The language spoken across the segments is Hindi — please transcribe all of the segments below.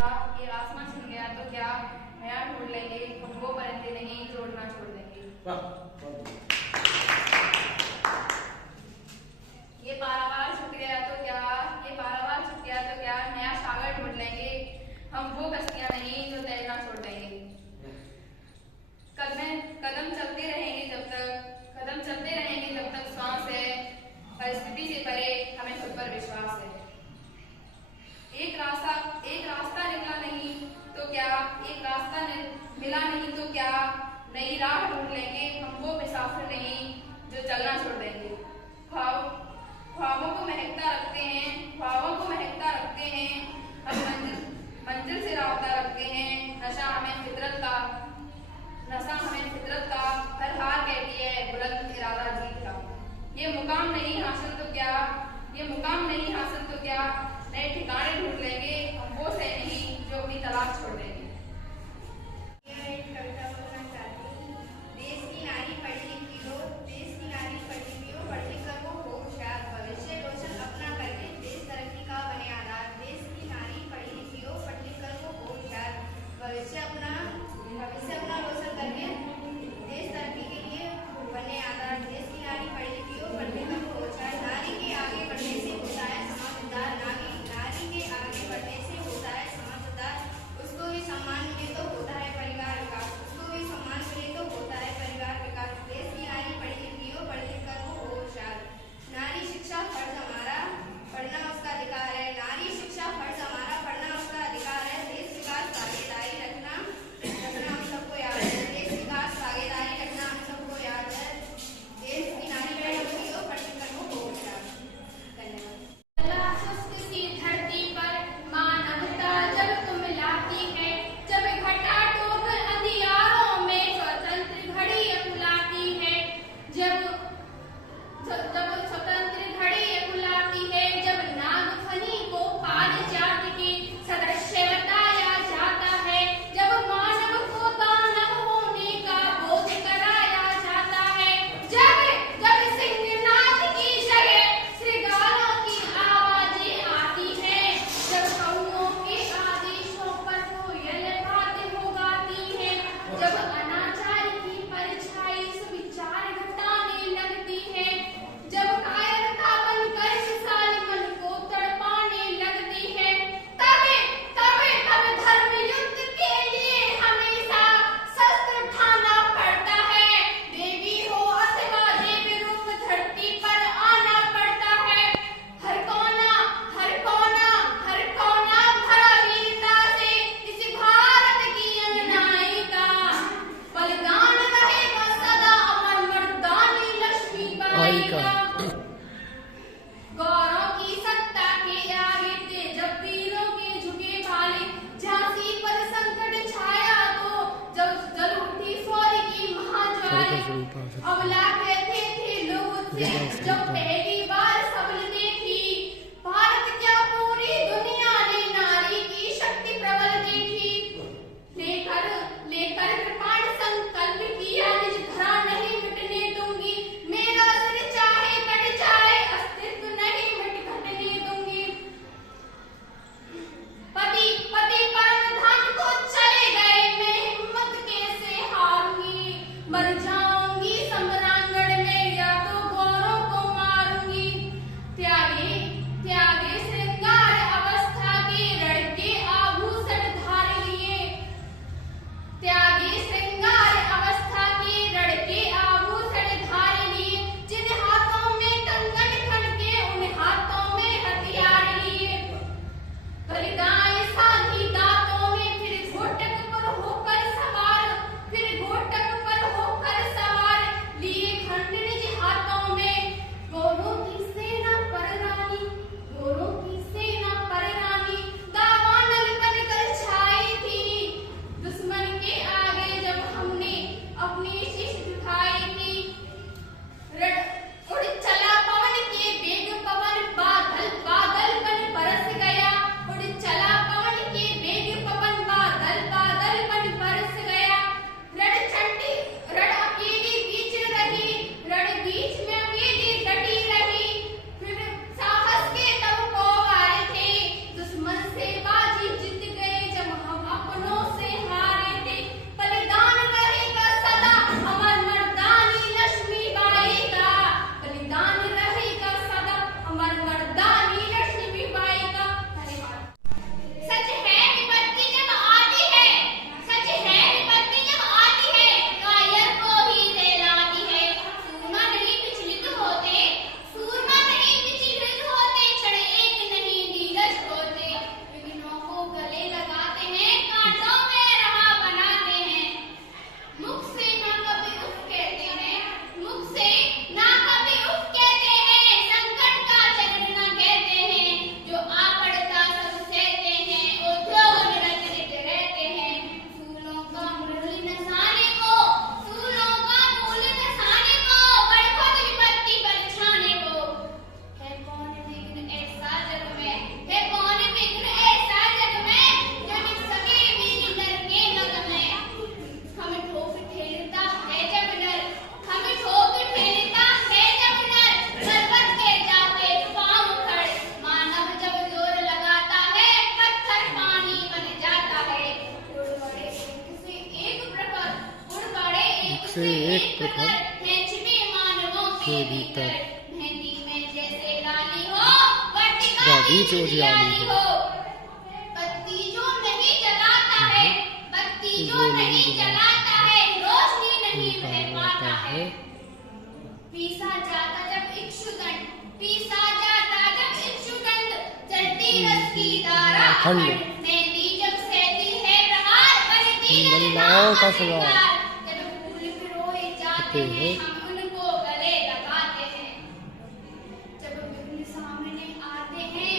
ये आसमान छिन गया तो क्या नया ढूंढ लेंगे, हम वो परिंदे नहीं जो उड़ना छोड़ देंगे। ये पारावार छूट गया तो क्या, ये पारावार छूट गया तो क्या नया सागर ढूंढ लेंगे, हम वो कश्तियां नहीं जो तैरना छोड़ देंगे। कदम चलते रहेंगे जब तक, कदम चलते रहेंगे जब तक सांस है, परिस्थिति से परे हमें खुद पर विश्वास है। एक रास्ता निकला नहीं तो क्या, एक रास्ता मिला नहीं तो क्या नई राह ढूंढ लेंगे, हम वो मुसाफिर नहीं जो चलना छोड़ देंगे। ख्वाबों को महकता रखते हैं, ख्वाबों को महकता रखते हैं, हम मंजिल से राबता रखते हैं। नशा हमें फितरत का हर हार कहती है, बुलंद इरादा जीत का। ये मुकाम नहीं हासिल तो क्या, ये मुकाम नहीं हासिल तो क्या नए ठिकाने ढूंढ लेंगे, हम वो से नहीं जो अपनी तलाश छोड़ देंगे। एक कविता बोलना चाहती हूँ। देश की नारी पढ़ी लिखी हो, देश की नारी पढ़ी लिखी हो, पढ़ लिख कर वो हो होशियार, भविष्य रोशन अपना करके देश तरक्की का बने आधार। देश की नारी पढ़ी लिखी हो, पढ़ लिख कर वो हो होशियार, भविष्य अपना रोशन करके देश तरक्की के लिए बने आधार। देश की नारी पढ़ी लिखी हो, पढ़ लिख कर वो होशियार, नारी के आगे बढ़ने से होता है समाज उद्धार, नारी के आगे बढ़ने से होता है समाज उद्धार। उसको भी सम्मान मिले तो होता है परिवार विकास, उसको भी सम्मान मिले तो होता है परिवार विकास। देश की नारी पढ़ी लिखी हो, पढ़ लिख कर वो हो होशियार, नारी शिक्षा फर्ज हमारा, पढ़ना उसका अधिकार है। नारी शिक्षा फर्ज हमारा, पढ़ना उसका अधिकार है। देश विकास भागीदारी रखना हम सबको याद है, देश विकास भागीदारी रखना हम सबको याद है। देश की नारी पढ़ी लिखी हो, पढ़ लिख कर वो हो होशियार। धन्यवाद। धरती पर मानवता जब तुम लाती है, जब घटा टोक अंधियारों में स्वतंत्र घड़ी बुलाती है, जब स्वतंत्र घड़ी बुलाती है, जब नागफनी को पार जाति की सदस्य बताया जाता है, जब मानव को दानव होने का बोध कराया जाता है, जब सिंहनाद की जगह श्रृंगारों की आवाजें आती है, जब कौओं के आदेशों पर कोयल बातें हो गाती है, जब अनाचार की परछाई सुविचार घटाने लगती है, जब कायरता बनकर विशाल मन को तड़पाने लगती है, तब धर्म युद्ध के लिए हमेशा शस्त्र उठाना पड़ता है। देवी हो अथवा देवी रूप धरती पर आना पड़ता है। हर कोना भरा वीरता से इस भारत की अंगनाई का बलिदान रहेगा सदा अमर, मर्दानी लक्ष्मीबाई का। गौरव की सत्ता के आगे थे जब तीरों के झुके भाले, झांसी पर संकट छाया तो जब जल उठी शौर्य की महाज्वाले, अबला कहते थे लोग उससे जब पहली बार सबल देखी, भारत क्या पूरी दुनिया ने नारी की शक्ति प्रबल देखी। लेकर कृपाण संकल्प किया, निज धरा नहीं मिटने दूंगी, मेरा सिर चाहे कट जाए अस्तित्व नहीं मिट घटने दूंगी। पति परम धन को चले गए, मैं हिम्मत कैसे हारूंगी, मर जाऊंगी सम्रांगण में या तो गौरों को मारूंगी। से एक प्रखर है छिपे मानवों के भीतर। मेहंदी में जैसे लाली हो वर्तिका बीच उजियाली हो। बत्ती जो नहीं जलाता है, बत्ती जो नहीं जलाता है, रोशनी नहीं बह पाता है। पीसा जाता जब इक्षुगंध, पीसा जाता जब इक्षुगंध, चलती रस की धारा अखंड। मेहंदी जब सहती है प्रहार, बनती है महिलाओं का श्रृंगार। जब फूल पिरोए जाते हैं हम उनको गले लगाते हैं। जब विघ्न सामने आते हैं,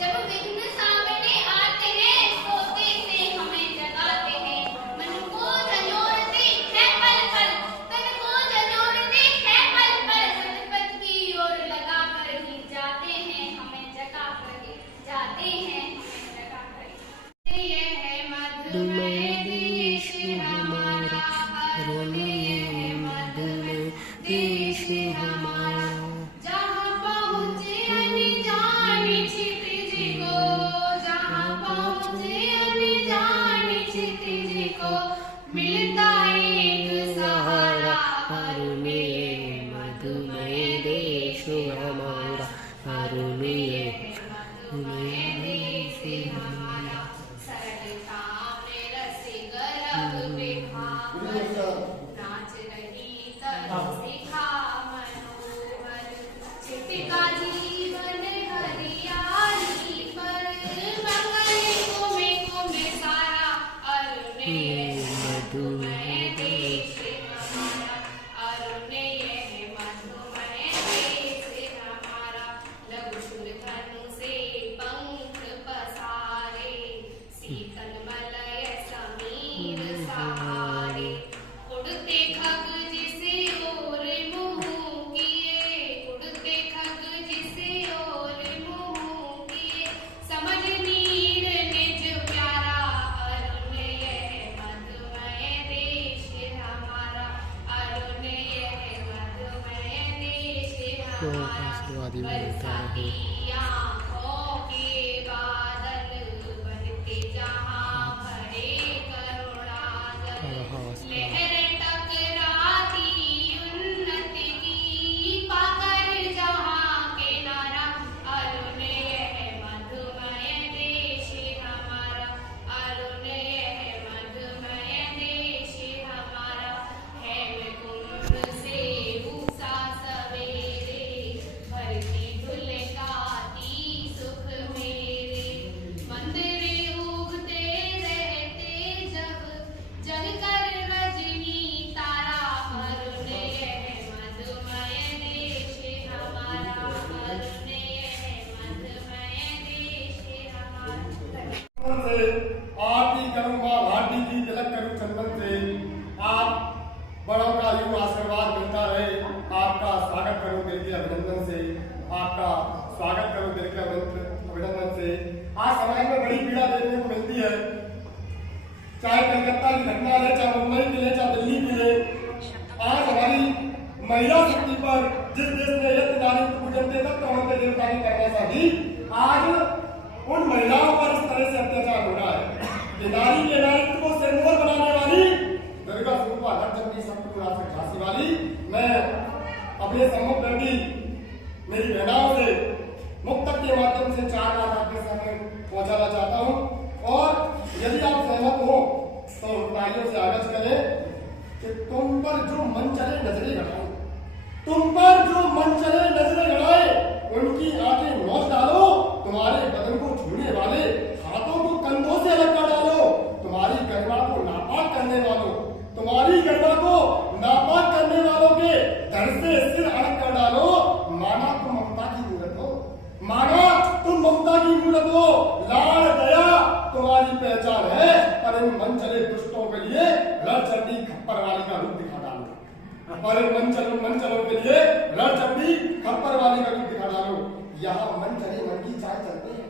जब विघ्न सामने आते हैं, सोते से हमें जगाते हैं। मन को झंझोड़ते हैं पल पल, तन को झंझोड़ते हैं पल पल, पथ की ओर लगा कर ही जाते हैं, हमें जगा कर ही जाते हैं, हमें जगा कर ही। ये है मधुमय देश हमारा, रोनिए मधुमय देश हमारा। जहाँ पहुँचे अनजान क्षितिज को, जहाँ पहुँचे अनजान क्षितिज को, मिलता एक सहारा। अरुणिए मधुमय देश हमारा, अरुणिए मधुमय देश हमारा। सरलता में रस गरब विभावर, नाच रही तन सिखा मनोहर। छिटका जीवन हरियाली पर, मंगल कुमे सारा। अरुणिए मधुमय देश हमारा, अरुणिए मधुमय देश हमारा। लघु धनु से पंख पसारे, शीतल मलय समीर सहारे। उड़ते खग जिसे ओर मुँह किए, उड़ते खग जिसे ओर मुँह किए, समझ नीर निज प्यारा। अरुणिए मधुमय देश हमारा, अरुणिए मधुमय देश हमारा। बरसाती आँखों के बादल बनते जहाँ भरे करुणाजल। लहरें टकराती उन्नति की, पाकर जहाँ किनारा। अरुणिए मधुमय देश हमारा, अरुणिए मधुमय देश हमारा। हेम कुंभ से उषा सवेरे, भरती धुलकाती सुख मेरे। मंदिर उगते रहते जब, जग कर रजनी तारा। अरुणिए मधुमय देश हमारा, अरुणिए मधुमय देश हमारा। से आरती करूं मां भारती की, तिलक करूं चंदन से। आप बड़ों का यूं आशीर्वाद मिलता रहे। आपका स्वागत करूं दिल के अभिनंदन से, आपका स्वागत करूं दिल के अभिनंदन से। आज समाज में बड़ी पीड़ा देखने को मिलती है, चाहे कलकत्ता की घटना है, चाहे मुंबई की है, चाहे दिल्ली की है। आज हमारी महिला शक्ति पर जिस देश में यज्ञ नारी पूजन के तक के देवता की करने से भी आज उन महिलाओं पर इस तरह से अत्याचार हो रहा है कि नारी के नारित्व को सिरमौर बनाने वाली दुर्गा स्वरूपा धरचंडी सप्तपुरा से झांसी वाली, मैं अपने सम्मुख बैठी मेरी बहनाओं से मुक्तक के माध्यम से 4 बात आपके सामने पहुंचाना चाहता हूं। और यदि आप सहमत हो तो तालियों से आगाज करें कि तुम पर जो मन चले नजरें गड़ाओ, तुम पर जो मन चले नजरें गड़ाए, उनकी आंखें नोच डालो। तुम्हारे बदन को छूने वाले हाथों को कंधों से अलग कर डालो। तुम्हारी गरिमा को नापाक करने वालों, तुम्हारी गरिमा को नापाक करने वालों के धड़ से सिर अलग कर डालो। माना तुम ममता की मूरत हो, माना तुम ममता की मूरत हो। लाड़ दया तुम्हारी पहचान है, पर इन मन चले दुष्टों के लिए रणचंडी खप्पर वाली का रूप दिखा डालो। पर इन मन चलों के लिए रणचंडी खप्पर वाली का रूप दिखा डालो। यहाँ मन चले मन की चाल चलते हैं,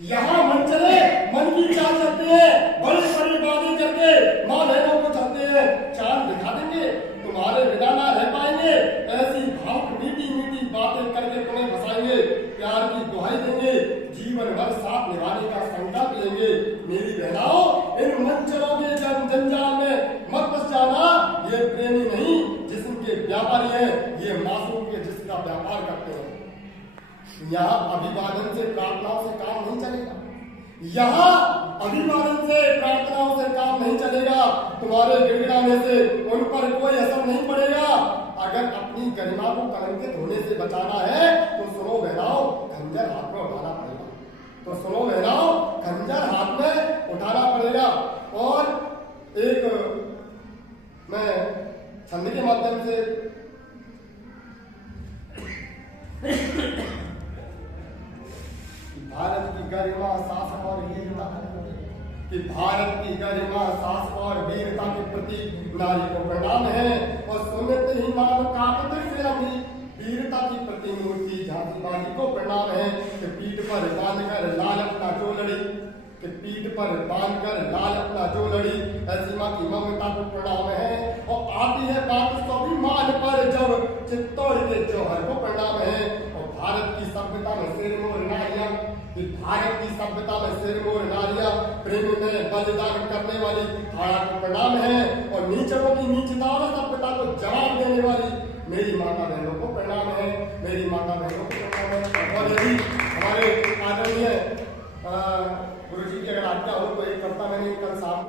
यहाँ मन चले मन की चाल चलते हैं। बड़े बड़े बातें करके माँ बहनों को चलते हैं, चांद दिखा देंगे, तुम्हारे बिना ना रह पाएंगे। ऐसी भावुक मीठी मीठी बातें करके तुम्हें फंसाएंगे, प्यार की दुहाई देंगे, जीवन भर साथ निभाने का संकल्प लेंगे। मेरी बहनाओं, इन मंचलों के जंजाल में मत फंस जाना। ये प्रेमी नहीं, व्यापारी हैं, ये मासूम के जिसका व्यापार करते हैं। यहाँ अभिवादन से प्रार्थनाओं से काम नहीं चलेगा, यहाँ अभिवादन से प्रार्थनाओं से काम नहीं चलेगा। तुम्हारे गिड़गिड़ाने से उन पर कोई असर नहीं पड़ेगा। अगर अपनी गरिमा को कलंकित होने से बचाना है तो सुनो बहनाओ, खंजर हाथ में उठाना पड़ेगा। तो सुनो बहनाओ, खंजर हाथ में उठाना पड़ेगा। और एक मैं छंद के माध्यम से भारत की गरिमा, साहस और वीरता कि भारत की गरिमा, साहस और वीरता के प्रति नारी को प्रणाम है। और सुनते ही मानो कांपते से रही वीरता की प्रतिमूर्ति झांसी बाजी को प्रणाम है कि पीठ पर बांधकर लाल अपना जो लड़ी, कि पीठ पर बांधकर लाल अपना जो लड़ी, ऐसी मां की ममता को प्रणाम है। और आती है बात स्वाभिमान पर जब चित्तौड़ के जौहर को प्रणाम है। और भारत की सभ्यता में सिरमौर नारियां, कि भारत की सभ्यता में सिरमौर नारियां प्रेम में बलिदान करने वाली धारा को प्रणाम है। और नीचों की नीचता और सभ्यता को जवाब देने वाली मेरी माता बहनों को प्रणाम है, मेरी माता बहनों को प्रणाम है। और यदि हमारे आदरणीय गुरु जी की अगर आज्ञा हो तो एक कविता मैंने कल शाम